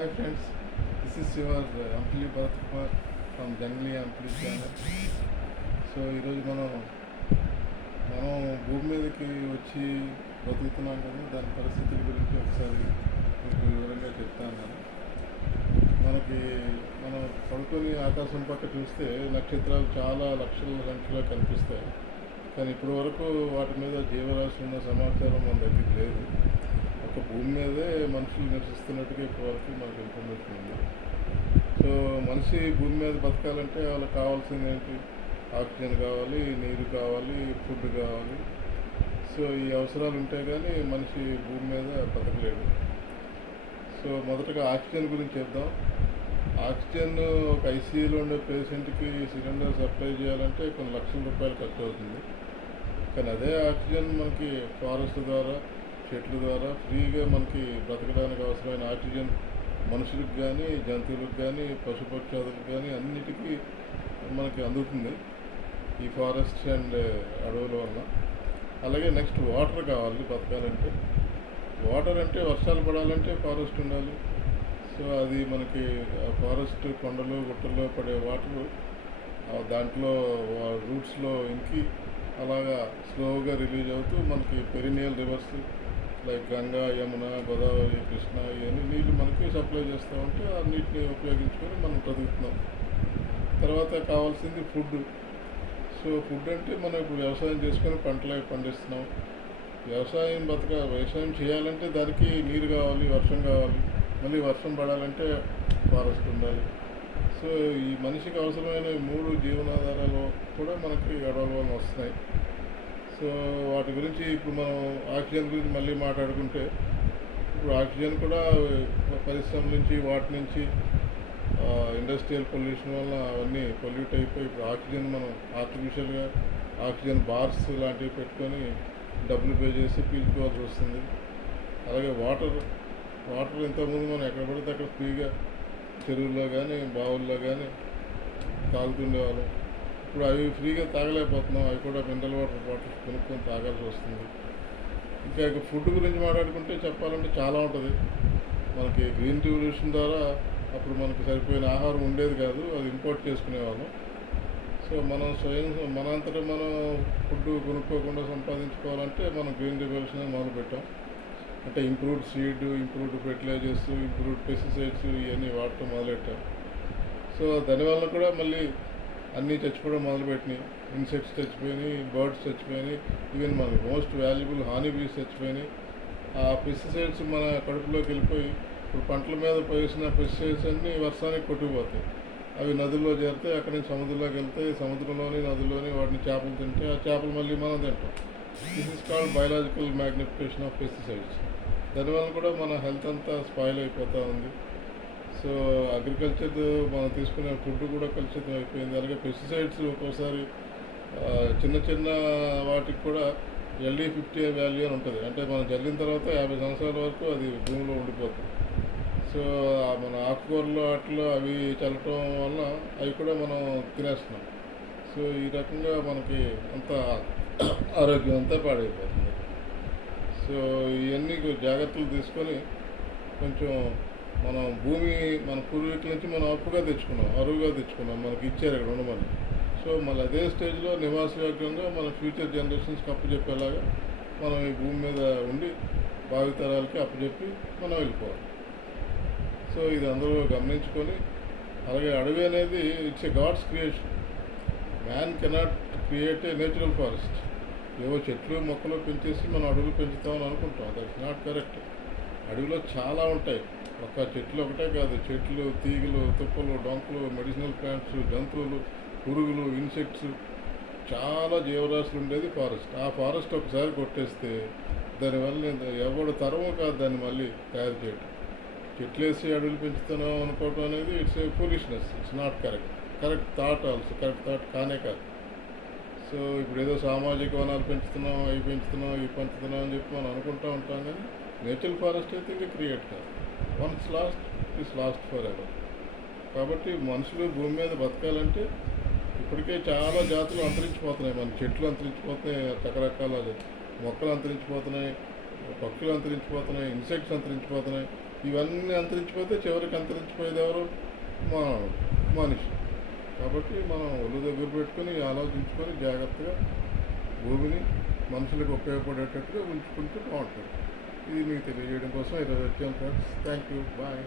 Hi friends, this is your Ampli Bharat Kumar from Jangli Ampli channel. So ఈరోజు మనం భూమి మీదకి వచ్చి బతుకుతున్నాం కదా, దాని పరిస్థితుల గురించి ఒకసారి మీకు వివరంగా చెప్తాను నేను. మనం పడుకొని ఆకాశం పక్క చూస్తే నక్షత్రాలు చాలా లక్షల సంఖ్యలో కనిపిస్తాయి, కానీ ఇప్పటి వరకు వాటి మీద జీవరాశి ఉన్న సమాచారం మన దగ్గర లేదు. ఒక భూమి మీదే మనుషులు నివసిస్తున్నట్టుగా ఇప్పటివరకు మనకు ఇన్ఫర్మేషన్ ఉంది. సో మనిషి భూమి మీద బతకాలంటే వాళ్ళకి కావాల్సింది ఏంటి? ఆక్సిజన్ కావాలి, నీరు కావాలి, ఫుడ్ కావాలి. సో ఈ అవసరాలు ఉంటే కానీ మనిషి భూమి మీద బతకలేడు. సో మొదటగా ఆక్సిజన్ గురించి చెప్దాం. ఆక్సిజన్ ఒక ఐసీయూలో ఉండే పేషెంట్కి సిలిండర్ సప్లై చేయాలంటే కొన్ని లక్షల రూపాయలు ఖర్చు అవుతుంది. కానీ అదే ఆక్సిజన్ మనకి ఫారెస్ట్ ద్వారా, చెట్ల ద్వారా ఫ్రీగా మనకి బ్రతకడానికి అవసరమైన ఆక్సిజన్ మనుషులకు కానీ, జంతువులకు కానీ, పశుపక్షాదులకు కానీ అన్నిటికీ మనకి అందుతుంది ఈ ఫారెస్ట్ అండ్ అడవుల వల్ల. అలాగే నెక్స్ట్ వాటర్ కావాలి బతకాలంటే. వాటర్ అంటే వర్షాలు పడాలంటే ఫారెస్ట్ ఉండాలి. సో అది మనకి ఫారెస్ట్ కొండలు గుట్టల్లో పడే వాటర్ దాంట్లో రూట్స్లో ఇంకి అలాగా స్లోగా రిలీజ్ అవుతూ మనకి perineal reverse like Ganga, Yamuna, Godavari, Krishna ఇవన్నీ నీళ్ళు మనకి సప్లై చేస్తూ ఉంటే ఆ నీటిని ఉపయోగించుకొని మనం బ్రతుకుతున్నాం. తర్వాత కావాల్సింది ఫుడ్. సో ఫుడ్ అంటే మనం ఇప్పుడు వ్యవసాయం చేసుకొని పంటలు పండిస్తున్నాం. వ్యవసాయం చేయాలంటే దానికి నీరు కావాలి, వర్షం కావాలి. మళ్ళీ వర్షం పడాలంటే ఫారెస్ట్ ఉండాలి. సో ఈ మనిషికి అవసరమైన 3 జీవనాధారాలు కూడా మనకి అడవుల వల్ల వస్తున్నాయి. సో వాటి గురించి ఇప్పుడు మనం ఆక్సిజన్ గురించి మళ్ళీ మాట్లాడుకుంటే, ఇప్పుడు ఆక్సిజన్ కూడా పరిశ్రమల నుంచి, వాటి నుంచి ఇండస్ట్రియల్ పొల్యూషన్ వల్ల అవన్నీ పొల్యూట్ అయిపోయి ఇప్పుడు ఆక్సిజన్ మనం ఆర్టిఫిషియల్గా ఆక్సిజన్ బార్స్ లాంటివి పెట్టుకొని డబ్బులు పే చేసి పీల్చుకోవాల్సి వస్తుంది. అలాగే వాటర్ ఇంతకుముందు మనం ఎక్కడ పడితే అక్కడ ఫ్రీగా చెరువుల్లో కానీ, బావుల్లో కానీ తాగుతుండేవాళ్ళం. ఇప్పుడు అవి ఫ్రీగా తాగలేకపోతున్నాం. అవి కూడా మినరల్ వాటర్ కొనుక్కొని తాగాల్సి వస్తుంది. ఇంకా ఫుడ్ గురించి మాట్లాడుకుంటే చెప్పాలంటే చాలా ఉంటుంది. మనకి గ్రీన్ రెవల్యూషన్ ద్వారా అప్పుడు మనకి సరిపోయిన ఆహారం ఉండేది కాదు, అది ఇంపోర్ట్ చేసుకునేవాళ్ళం. సో మనంతటా మనం ఫుడ్ కొనుక్కోకుండా సంపాదించుకోవాలంటే మనం గ్రీన్ రెవల్యూషన్ మొదలుపెట్టాం. అంటే improved seed, improved fertilizers, improved pesticides ఇవన్నీ వాడటం మొదలెట్టాం. సో దానివల్ల కూడా మళ్ళీ అన్నీ చచ్చిపోవడం మొదలుపెట్టినాయి. ఇన్సెక్ట్స్ చచ్చిపోయినాయి, బర్డ్స్ చచ్చిపోయినాయి, ఈవెన్ మన మోస్ట్ వాల్యుబుల్ హానీ బీస్ చచ్చిపోయినాయి. ఆ పెస్టిసైడ్స్ మన కడుపులోకి వెళ్ళిపోయి ఇప్పుడు పంటల మీద పోసిన పెస్టిసైడ్స్ అన్నీ వర్షానికి కొట్టుకుపోతాయి. అవి నదుల్లో చేరితే అక్కడి నుంచి సముద్రంలోకి వెళ్తాయి. సముద్రంలోని, నదుల్లోని వాటిని చేపలు తింటే ఆ చేపలు మళ్ళీ మనం తింటాం. This is called biological magnification of pesticides. దానివల్ల కూడా మన హెల్త్ అంతా స్పాయిల్ అయిపోతూ ఉంది. సో అగ్రికల్చర్ మనం తీసుకునే ఫుడ్ కూడా కలుషితం అయిపోయింది. అలాగే పెస్టిసైడ్స్ ఒక్కోసారి చిన్న వాటికి కూడా LD50 వాల్యూ అని ఉంటుంది. అంటే మనం జల్లిన తర్వాత 50 సంవత్సరాల వరకు అది భూమిలో ఉండిపోతుంది. సో మన ఆకుకూరలు వాటిలో అవి చల్లటం వల్ల అవి కూడా మనం తినేస్తున్నాం. సో ఈ రకంగా మనకి అంత ఆరోగ్యం అంతా పాడైపోతుంది. సో ఇవన్నీ జాగ్రత్తలు తీసుకొని కొంచెం మనం భూమి మన పూర్వీకుల నుంచి మనం అరువుగా తెచ్చుకున్నాం, మనకి ఇచ్చారు ఇక్కడ ఉండమని. సో మళ్ళీ అదే స్టేజ్లో నివాసయోగ్యంగా మన ఫ్యూచర్ జనరేషన్స్కి అప్పచెప్పేలాగా మనం ఈ భూమి మీద ఉండి భావితరాలకి అప్పచెప్పి మనం వెళ్ళిపోవాలి. సో ఇది అందరూ గమనించుకొని, అలాగే అడవి అనేది it's a god's creation. Man cannot create a natural forest. ఏవో చెట్లు మొక్కలు పెంచేసి మనం అడవులు పెంచుతామని అనుకుంటాం. That's not correct. అడవిలో చాలా ఉంటాయి. ఒక చెట్లు ఒకటే కాదు, చెట్లు, తీగలు, తుప్పలు, డొంకలు, మెడిసినల్ ప్లాంట్స్, జంతువులు, పురుగులు, ఇన్సెక్ట్స్, చాలా జీవరాశులు ఉండేది ఫారెస్ట్. ఆ ఫారెస్ట్ ఒకసారి కొట్టేస్తే దానివల్ల ఎవడు తరము కాదు దాన్ని మళ్ళీ తయారు చేయడం. చెట్లు వేసి అడవులు పెంచుతున్నాం అనుకోవడం అనేది it's A foolishness. It's not correct thought also. Correct thought కానే కాదు. సో ఇప్పుడు ఏదో సామాజిక వనాలు పెంచుతున్నాం, అవి పెంచుతున్నాం, ఇవి పెంచుతున్నాం అని చెప్పి మనం అనుకుంటూ ఉంటాం. కానీ నేచురల్ ఫారెస్ట్ అయితే ఇంకా క్రియేట్ కాదు. Once last is last for ever. కాబట్టి మనుషులు భూమి మీద బతకాలంటే ఇప్పటికే చాలా జాతులు అంతరించిపోతున్నాయి. మన చెట్లు అంతరించిపోతున్నాయి, రకరకాల మొక్కలు అంతరించిపోతున్నాయి, పక్షులు అంతరించిపోతున్నాయి, ఇన్సెక్ట్స్ అంతరించిపోతున్నాయి. ఇవన్నీ అంతరించిపోతే చివరికి అంతరించిపోయేది ఎవరు? మానవుడు, మనిషి. కాబట్టి మనం ఒళ్ళు దగ్గర పెట్టుకొని ఆలోచించుకొని జాగ్రత్తగా భూమిని మనుషులకు ఉపయోగపడేటట్టుగా ఉంచుకుంటే బాగుంటుంది. ఇది మీకు తెలియజేయడం కోసం ఈరోజు వచ్చాం ఫ్రెండ్స్. Thank you. బాయ్.